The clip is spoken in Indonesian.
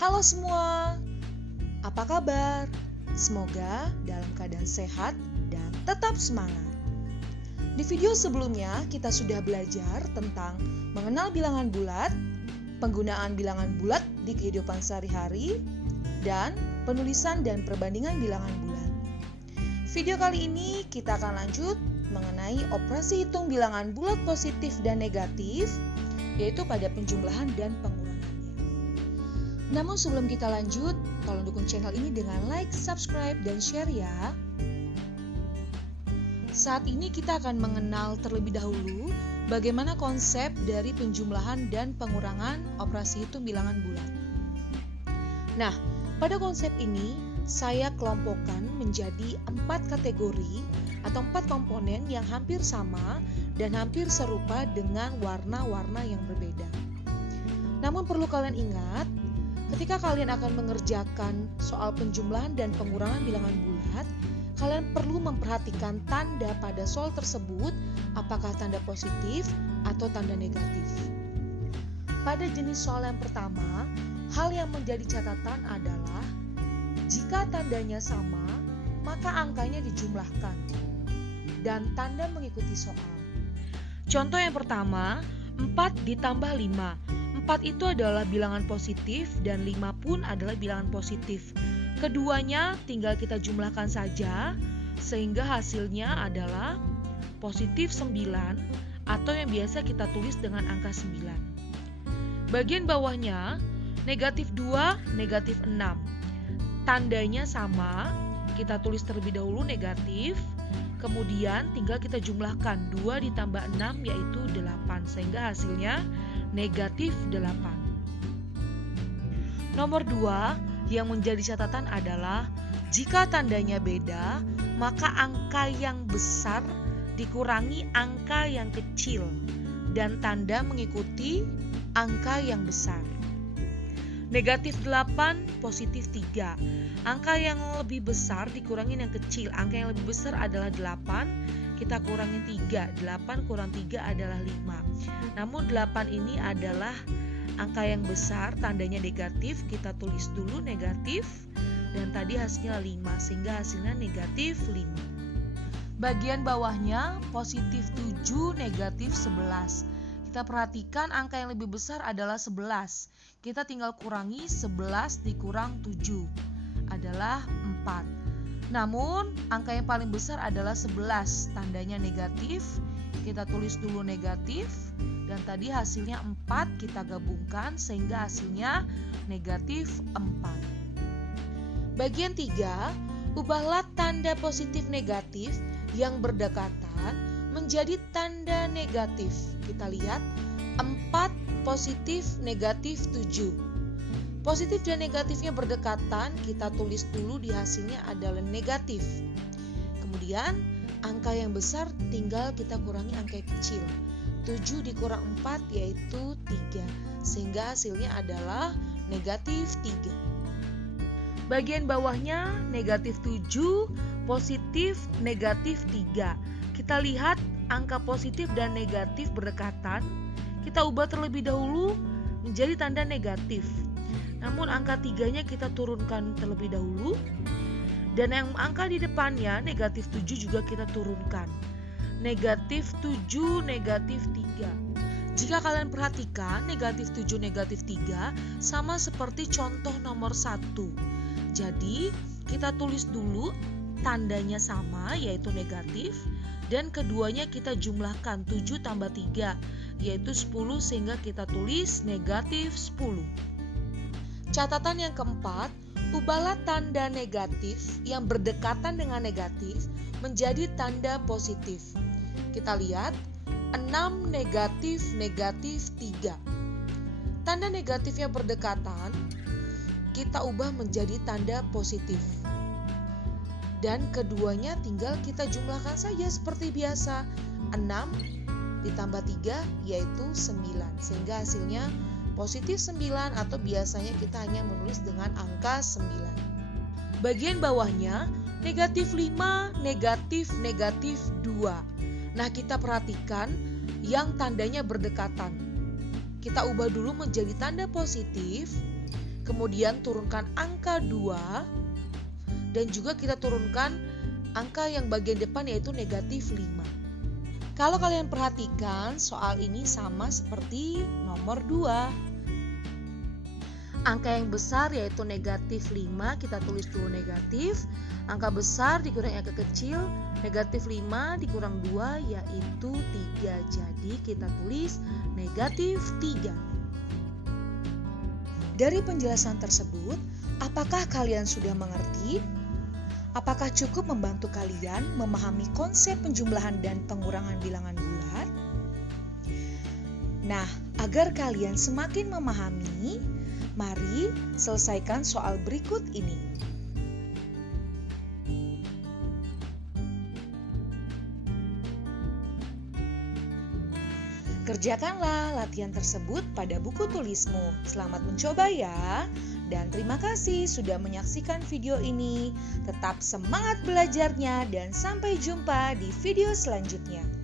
Halo semua, apa kabar? Semoga dalam keadaan sehat dan tetap semangat. Di video sebelumnya kita sudah belajar tentang mengenal bilangan bulat, penggunaan bilangan bulat di kehidupan sehari-hari, dan penulisan dan perbandingan bilangan bulat. Video kali ini kita akan lanjut mengenai operasi hitung bilangan bulat positif dan negatif, yaitu pada penjumlahan dan pengurangannya. Namun sebelum kita lanjut, tolong dukung channel ini dengan like, subscribe, dan share ya. Saat ini kita akan mengenal terlebih dahulu bagaimana konsep dari penjumlahan dan pengurangan operasi hitung bilangan bulat. Nah, pada konsep ini saya kelompokkan menjadi 4 kategori atau 4 komponen yang hampir sama dan hampir serupa dengan warna-warna yang berbeda. Namun perlu kalian ingat, ketika kalian akan mengerjakan soal penjumlahan dan pengurangan bilangan bulat, kalian perlu memperhatikan tanda pada soal tersebut, apakah tanda positif atau tanda negatif. Pada jenis soal yang pertama, hal yang menjadi catatan adalah jika tandanya sama, maka angkanya dijumlahkan dan tanda mengikuti soal. Contoh yang pertama, 4 ditambah 5. 4 itu adalah bilangan positif dan 5 pun adalah bilangan positif. Keduanya tinggal kita jumlahkan saja sehingga hasilnya adalah positif 9 atau yang biasa kita tulis dengan angka 9. Bagian bawahnya negatif 2, negatif 6. Tandanya sama, kita tulis terlebih dahulu negatif, kemudian tinggal kita jumlahkan 2 ditambah 6 yaitu 8 sehingga hasilnya negatif 8. Nomor 2 yang menjadi catatan adalah jika tandanya beda, maka angka yang besar dikurangi angka yang kecil dan tanda mengikuti angka yang besar. Negatif 8, positif 3. Angka yang lebih besar dikurangi yang kecil. Angka yang lebih besar adalah 8, kita kurangin 3. 8 kurang 3 adalah 5. Namun 8 ini adalah angka yang besar, tandanya negatif, kita tulis dulu negatif, dan tadi hasilnya 5, sehingga hasilnya negatif 5. Bagian bawahnya positif 7, negatif 11. Kita perhatikan angka yang lebih besar adalah 11. Kita tinggal kurangi 11 dikurang 7 adalah 4. Namun angka yang paling besar adalah 11, tandanya negatif. Kita tulis dulu negatif dan tadi hasilnya 4 kita gabungkan sehingga hasilnya negatif 4. Bagian 3, ubahlah tanda positif negatif yang berdekatan menjadi tanda negatif. Kita lihat 4 positif negatif 7. Positif dan negatifnya berdekatan, kita tulis dulu di hasilnya adalah negatif. Kemudian angka yang besar tinggal kita kurangi angka yang kecil. 7 dikurang 4 yaitu 3, sehingga hasilnya adalah negatif 3. Bagian bawahnya negatif 7, positif negatif 3. Kita lihat angka positif dan negatif berdekatan, kita ubah terlebih dahulu menjadi tanda negatif. Namun angka 3-nya kita turunkan terlebih dahulu. Dan yang angka di depannya negatif 7 juga kita turunkan. Negatif 7, negatif 3. Jika kalian perhatikan negatif 7, negatif 3 sama seperti contoh nomor 1. Jadi kita tulis dulu tandanya sama yaitu negatif. Dan keduanya kita jumlahkan 7 tambah 3 yaitu 10 sehingga kita tulis negatif 10. Catatan yang keempat, ubahlah tanda negatif yang berdekatan dengan negatif menjadi tanda positif. Kita lihat 6 negatif negatif 3. Tanda negatifnya berdekatan kita ubah menjadi tanda positif. Dan keduanya tinggal kita jumlahkan saja seperti biasa. 6 ditambah 3 yaitu 9 sehingga hasilnya positif 9 atau biasanya kita hanya menulis dengan angka 9. Bagian bawahnya negatif 5, negatif, negatif 2. Nah kita perhatikan yang tandanya berdekatan. Kita ubah dulu menjadi tanda positif. kemudian turunkan angka 2, dan juga kita turunkan angka yang bagian depan yaitu negatif 5. Kalau kalian perhatikan, soal ini sama seperti nomor 2. Angka yang besar yaitu negatif 5, kita tulis dulu negatif. Angka besar dikurangi angka kecil, negatif 5 dikurang 2 yaitu 3. Jadi kita tulis negatif 3. Dari penjelasan tersebut, apakah kalian sudah mengerti? Apakah cukup membantu kalian memahami konsep penjumlahan dan pengurangan bilangan bulat? Nah, agar kalian semakin memahami, mari selesaikan soal berikut ini. Kerjakanlah latihan tersebut pada buku tulismu. Selamat mencoba ya. Dan terima kasih sudah menyaksikan video ini. Tetap semangat belajarnya dan sampai jumpa di video selanjutnya.